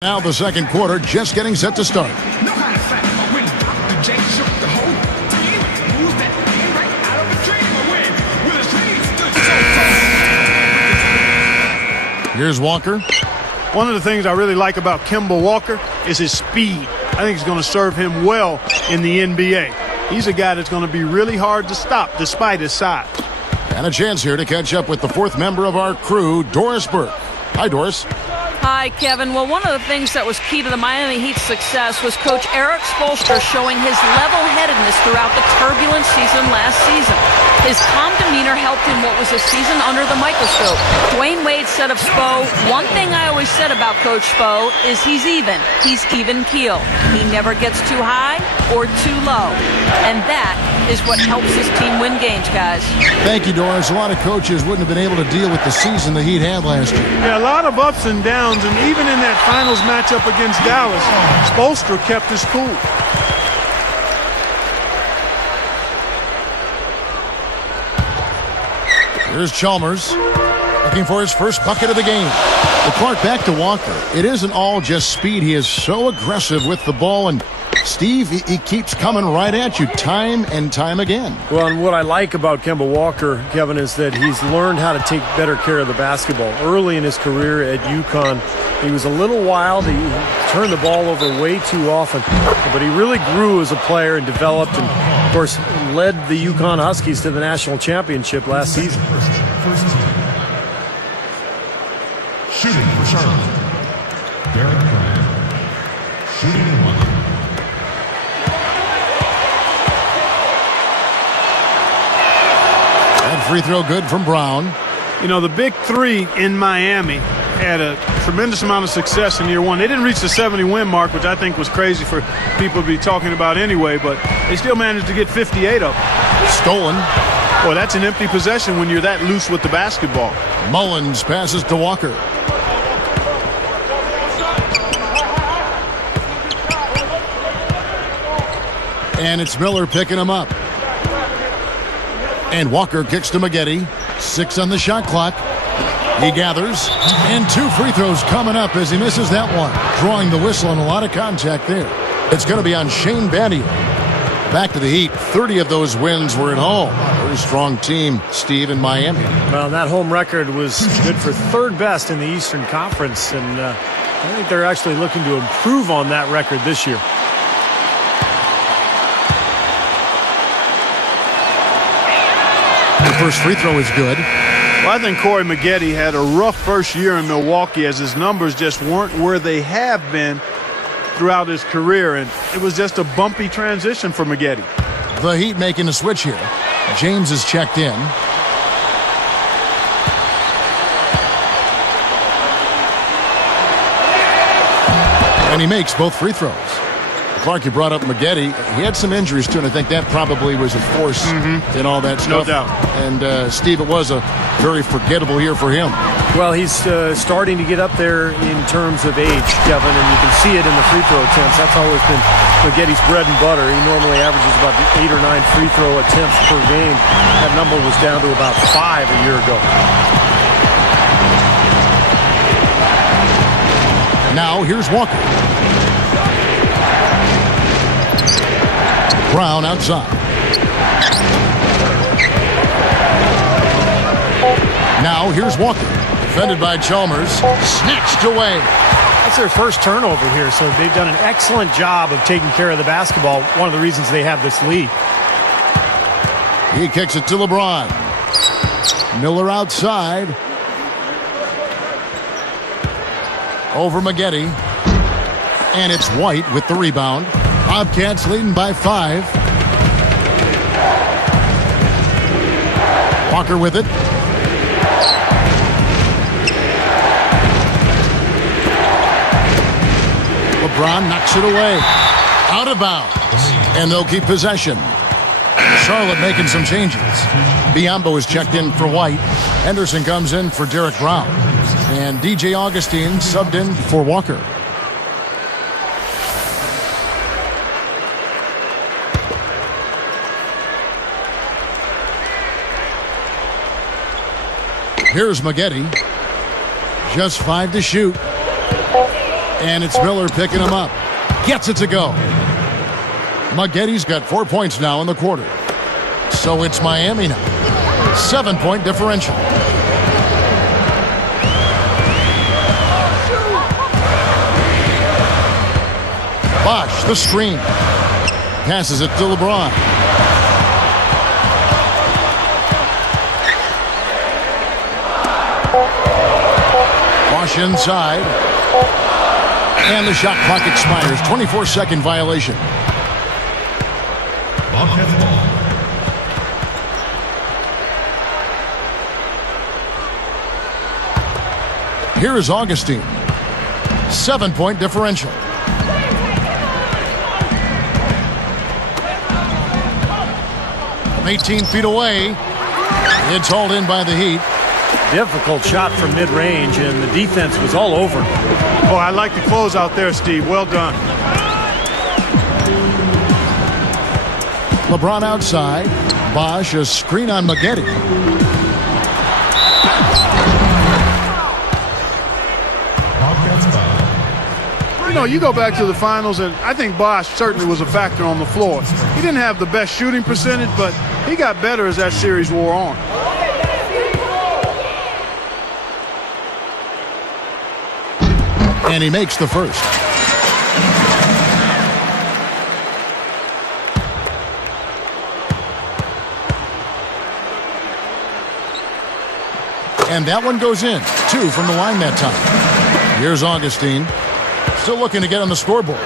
Now the second quarter just getting set to start. Here's Walker. One of the things I really like about Kemba Walker is his speed. I think it's going to serve him well in the NBA. He's a guy that's going to be really hard to stop despite his size. And a chance here to catch up with the fourth member of our crew, Doris Burke. Hi, Doris. Hi, Kevin. Well, one of the things that was key to the Miami Heat's success was Coach Eric Spoelstra showing his level-headedness throughout the turbulent season last season. His calm demeanor helped in what was a season under the microscope. Dwayne Wade said of Spo, one thing I always said about Coach Spo is he's even. He's even keel. He never gets too high or too low. And that is what helps his team win games, guys. Thank you, Doris. A lot of coaches wouldn't have been able to deal with the season the Heat had last year. Yeah, a lot of ups and downs, and even in that finals matchup against Dallas, Spoelstra kept his cool. Here's Chalmers looking for his first bucket of the game. The Clark back to Walker. It isn't all just speed. He is so aggressive with the ball, and Steve, he keeps coming right at you time and time again. Well, and what I like about Kemba Walker, Kevin, is that he's learned how to take better care of the basketball. Early in his career at UConn, he was a little wild. He turned the ball over way too often, but he really grew as a player and developed, and of course led the UConn Huskies to the national championship last season. Shooting for Charlotte, Derek Brown. Shooting 1. That free throw good from Brown. You know, the big three in Miami had a tremendous amount of success in year one. They didn't reach the 70-win mark, which I think was crazy for people to be talking about anyway, but they still managed to get 58 of them. Stolen. Boy, that's an empty possession when you're that loose with the basketball. Mullins passes to Walker. And it's Miller picking him up. And Walker kicks to Maggette. 6 on the shot clock. He gathers. And 2 free throws coming up as he misses that one. Drawing the whistle and a lot of contact there. It's going to be on Shane Battier. Back to the Heat. 30 of those wins were at home. Very strong team, Steve, in Miami. Well, that home record was good for third best in the Eastern Conference, and I think they're actually looking to improve on that record this year. The first free throw is good. Well, I think Corey Maggette had a rough first year in Milwaukee as his numbers just weren't where they have been throughout his career, and it was just a bumpy transition for Maggette. The Heat making a switch here. James is checked in. And he makes both free throws. Clark, you brought up Maggette. He had some injuries, too, and I think that probably was a force in all that stuff. No doubt. And, Steve, it was a very forgettable year for him. Well, he's starting to get up there in terms of age, Kevin, and you can see it in the free throw attempts. That's always been Maggette's bread and butter. He normally averages about 8 or 9 free throw attempts per game. That number was down to about 5 a year ago. Now, here's Walker. Brown outside. Now here's Walker. Defended by Chalmers. Snatched away. That's their first turnover here, so they've done an excellent job of taking care of the basketball. One of the reasons they have this lead. He kicks it to LeBron. Miller outside. Over Maggette. And it's White with the rebound. Bobcats leading by 5. Walker with it. LeBron knocks it away. Out of bounds. And they'll keep possession. Charlotte making some changes. Biombo is checked in for White. Henderson comes in for Derek Brown. And DJ Augustine subbed in for Walker. Here's Maggette. Just 5 to shoot. And it's Miller picking him up. Gets it to go. Maggotti's got 4 points now in the quarter. So it's Miami now. 7-point differential. Bosch, the screen. Passes it to LeBron. Bosch inside. And the shot clock expires. 24-second violation. Bobcats ball. Here is Augustine. 7-point differential. From 18 feet away. It's hauled in by the Heat. Difficult shot from mid-range, and the defense was all over. Oh, I like the close out there, Steve. Well done. LeBron outside. Bosch, a screen on Maggotti. Bobcats ball. You know, you go back to the finals, and I think Bosch certainly was a factor on the floor. He didn't have the best shooting percentage, but he got better as that series wore on. And he makes the first. And that one goes in. 2 from the line that time. Here's Augustine. Still looking to get on the scoreboard.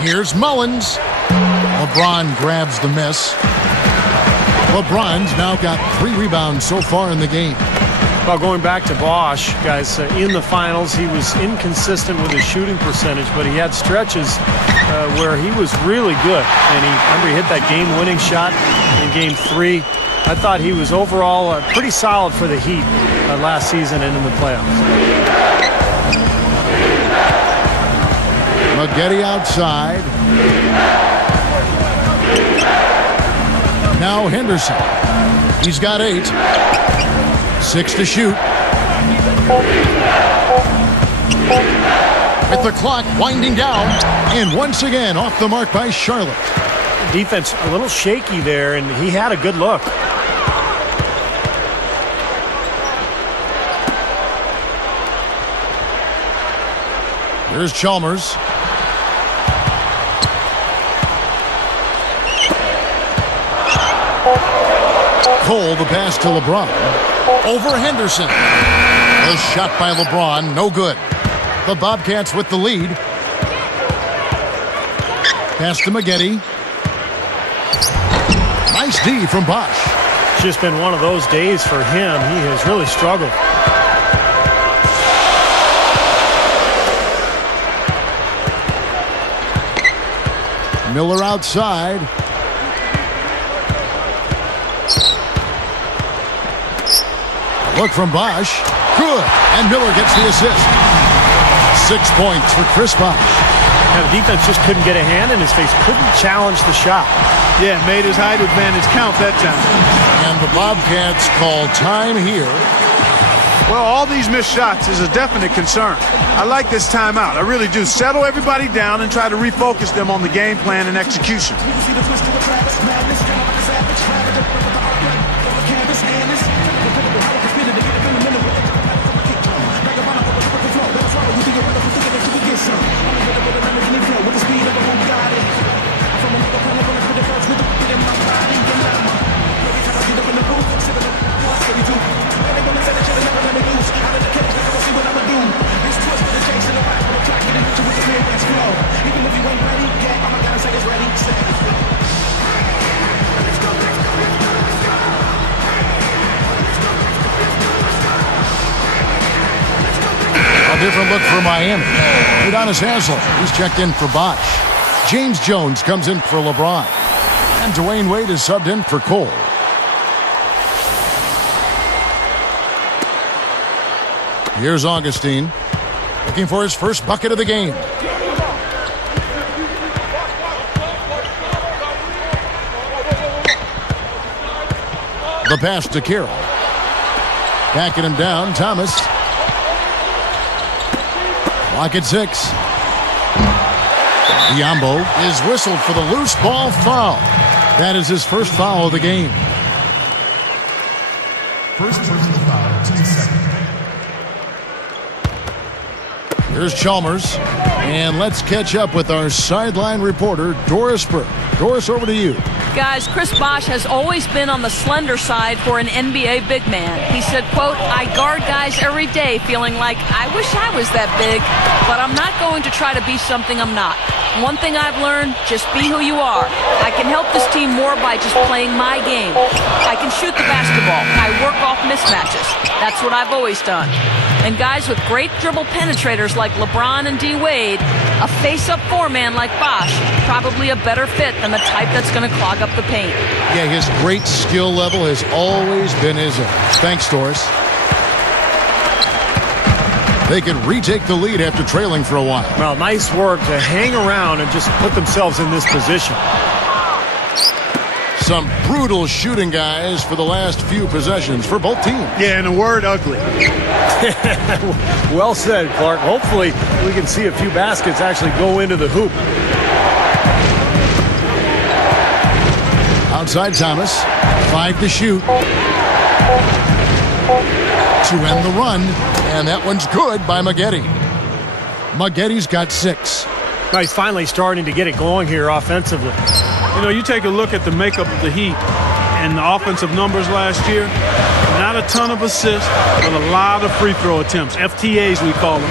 Here's Mullins. LeBron grabs the miss. LeBron's now got 3 rebounds so far in the game. Well, going back to Bosch, guys, in the finals, he was inconsistent with his shooting percentage, but he had stretches where he was really good. And remember, he hit that game-winning shot in Game 3. I thought he was overall pretty solid for the Heat last season and in the playoffs. Maggotti outside. Now Henderson. He's got 8. 6 to shoot. With the clock winding down. And once again off the mark by Charlotte. Defense a little shaky there, and he had a good look. Here's Chalmers. Cole, the pass to LeBron. Over Henderson. The shot by LeBron, no good. The Bobcats with the lead. Pass to Maggotti. Nice D from Bosch. It's just been one of those days for him. He has really struggled. Miller outside. Look from Bosch. Good. And Miller gets the assist. 6 points for Chris Bosch. Now, the defense just couldn't get a hand in his face. Couldn't challenge the shot. Yeah, made his height advantage count that time. And the Bobcats call time here. Well, all these missed shots is a definite concern. I like this timeout. I really do. Settle everybody down and try to refocus them on the game plan and execution. A different look for Miami. Udonis Haslem, he's checked in for Bosch. James Jones comes in for LeBron. And Dwayne Wade is subbed in for Cole. Here's Augustine, looking for his first bucket of the game. The pass to Carroll. Backing him down, Thomas. Clock at 6. Biombo is whistled for the loose ball foul. That is his first foul of the game. First personal foul, 10 seconds. Here's Chalmers. And let's catch up with our sideline reporter, Doris Burke. Doris, over to you. Guys, Chris Bosh has always been on the slender side for an NBA big man. He said, quote, "I guard guys every day feeling like I wish I was that big, but I'm not going to try to be something I'm not. One thing I've learned, just be who you are. I can help this team more by just playing my game. I can shoot the basketball. I work off mismatches. That's what I've always done." And guys with great dribble penetrators like LeBron and D. Wade, a face-up four-man like Bosh, probably a better fit than the type that's going to clog up the paint. Yeah, his great skill level has always been his own. Thanks, Doris. They can retake the lead after trailing for a while. Well, nice work to hang around and just put themselves in this position. Some brutal shooting, guys, for the last few possessions for both teams. Yeah, and the word ugly. Well said, Clark. Hopefully we can see a few baskets actually go into the hoop. Outside Thomas. 5 to shoot. To end the run. And that one's good by Maggette. Maggette's got 6. Now he's finally starting to get it going here offensively. You know, you take a look at the makeup of the Heat and the offensive numbers last year. Not a ton of assists, but a lot of free throw attempts. FTAs, we call them.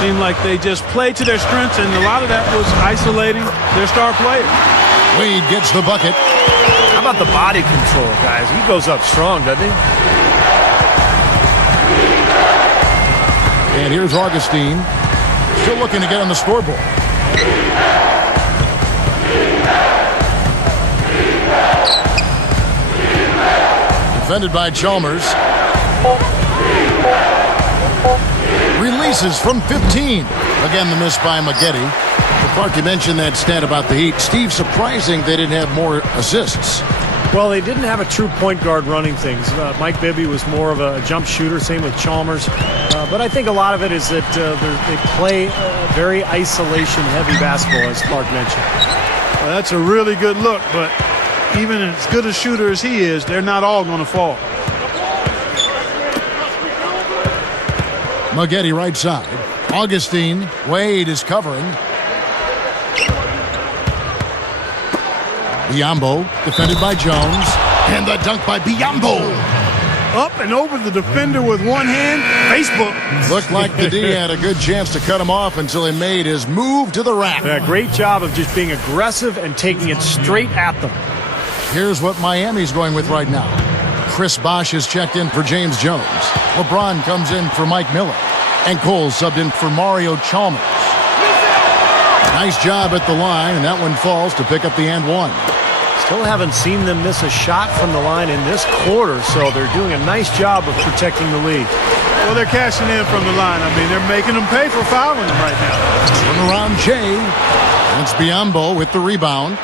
Seemed like they just played to their strengths, and a lot of that was isolating their star players. Wade gets the bucket. How about the body control, guys? He goes up strong, doesn't he? And here's Augustine. Still looking to get on the scoreboard. Defended by Chalmers. Releases from 15. Again, the miss by Maggette. Well, Clark, you mentioned that stat about the Heat. Steve, surprising they didn't have more assists. Well, they didn't have a true point guard running things. Mike Bibby was more of a jump shooter, same with Chalmers. But I think a lot of it is that they play very isolation-heavy basketball, as Clark mentioned. Well, that's a really good look, but even as good a shooter as he is, they're not all going to fall. Maggette right side. Augustine. Wade is covering. Biombo, defended by Jones. And the dunk by Biombo. Up and over the defender with one hand. Facebook. Looked like the D had a good chance to cut him off until he made his move to the rack. Yeah, great job of just being aggressive and taking it straight at them. Here's what Miami's going with right now. Chris Bosh is checked in for James Jones. LeBron comes in for Mike Miller. And Cole subbed in for Mario Chalmers. Nice job at the line, and that one falls to pick up the and one. Still haven't seen them miss a shot from the line in this quarter, so they're doing a nice job of protecting the lead. Well, they're cashing in from the line. I mean, they're making them pay for fouling them right now. Turn around Jay. It's Biombo with the rebound.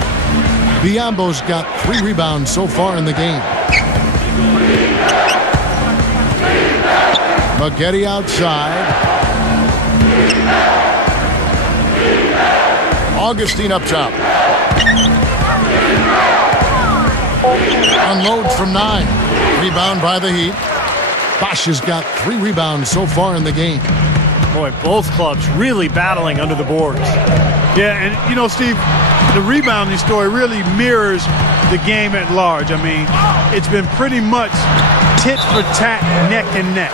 Biombo's got 3 rebounds so far in the game. Maggette outside. Augustine up top. Unloads from 9. Rebound by the Heat. Bosh has got 3 rebounds so far in the game. Boy, both clubs really battling under the boards. Yeah, and you know, Steve, the rebounding story really mirrors the game at large. I mean, it's been pretty much tit for tat, neck and neck.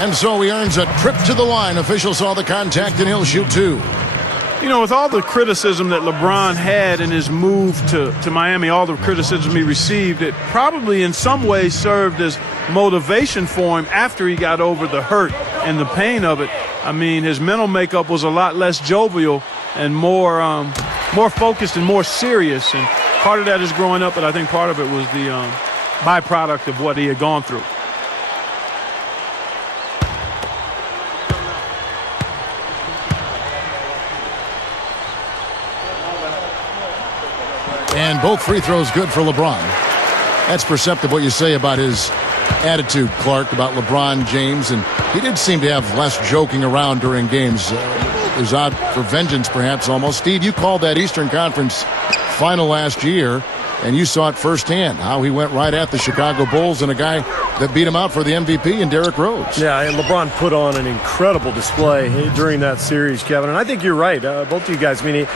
And so he earns a trip to the line. Official saw the contact and he'll shoot 2. You know, with all the criticism that LeBron had in his move to Miami, all the criticism he received, it probably in some ways served as motivation for him after he got over the hurt and the pain of it. I mean, his mental makeup was a lot less jovial and more focused and more serious. And part of that is growing up, but I think part of it was the byproduct of what he had gone through. And both free throws good for LeBron. That's perceptive what you say about his attitude, Clark, about LeBron James. And he did seem to have less joking around during games. It was out for vengeance, perhaps, almost. Steve, you called that Eastern Conference final last year, and you saw it firsthand, how he went right at the Chicago Bulls and a guy that beat him out for the MVP in Derrick Rose. Yeah, and LeBron put on an incredible display during that series, Kevin. And I think you're right, both of you guys. I mean,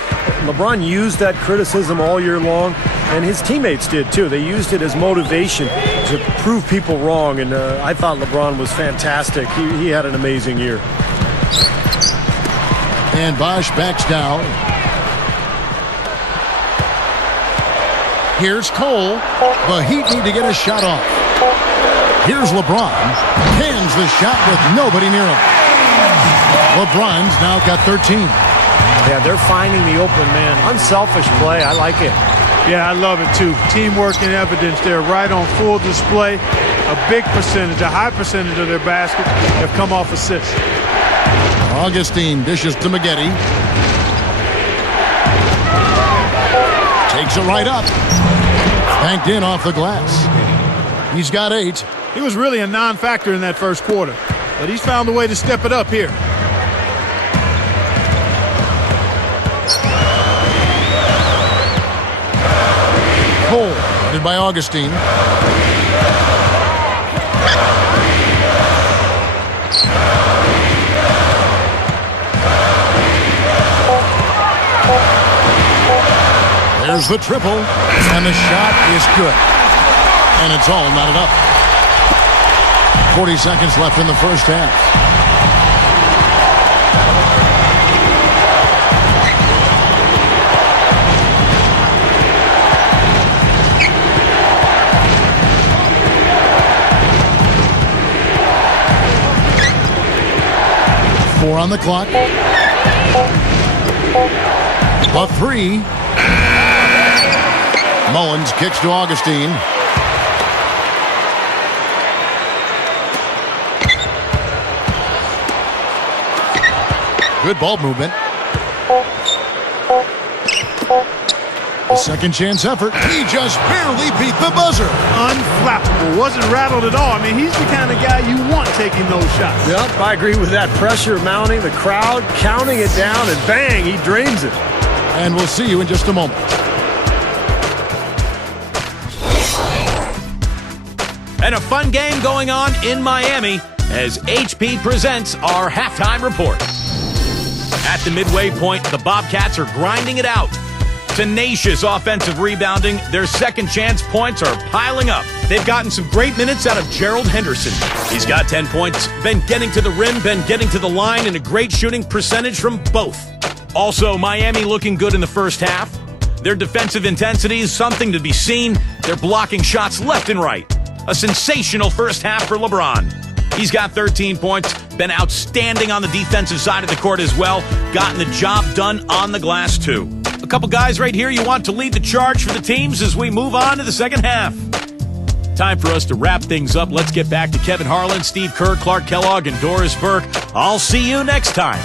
LeBron used that criticism all year long, and his teammates did too. They used it as motivation to prove people wrong, and I thought LeBron was fantastic. He had an amazing year. And Bosch backs down. Here's Cole. The Heat need to get a shot off. Here's LeBron. Cans the shot with nobody near him. LeBron's now got 13. Yeah, they're finding the open man. Unselfish play. I like it. Yeah, I love it too. Teamwork and evidence there, right on full display. A big percentage, a high percentage of their baskets have come off assists. Augustine dishes to Maggette. Takes it right up. Banked in off the glass. He's got 8. He was really a non-factor in that first quarter, but he's found a way to step it up here. Cole, headed by Augustine. There's the triple, and the shot is good. And it's all knotted up. 40 seconds left in the first half. Four on the clock. A 3. Mullins kicks to Augustine. Good ball movement. A second chance effort. He just barely beat the buzzer. Unflappable. Wasn't rattled at all. I mean, he's the kind of guy you want taking those shots. Yep, I agree with that. Pressure mounting, the crowd counting it down, and bang, he drains it. And we'll see you in just a moment. And a fun game going on in Miami as HP presents our halftime report. At the midway point, the Bobcats are grinding it out. Tenacious offensive rebounding. Their second chance points are piling up. They've gotten some great minutes out of Gerald Henderson. He's got 10 points, been getting to the rim, been getting to the line, and a great shooting percentage from both. Also, Miami looking good in the first half. Their defensive intensity is something to be seen. They're blocking shots left and right. A sensational first half for LeBron. He's got 13 points, been outstanding on the defensive side of the court as well, gotten the job done on the glass too. A couple guys right here you want to lead the charge for the teams as we move on to the second half. Time for us to wrap things up. Let's get back to Kevin Harlan, Steve Kerr, Clark Kellogg, and Doris Burke. I'll see you next time.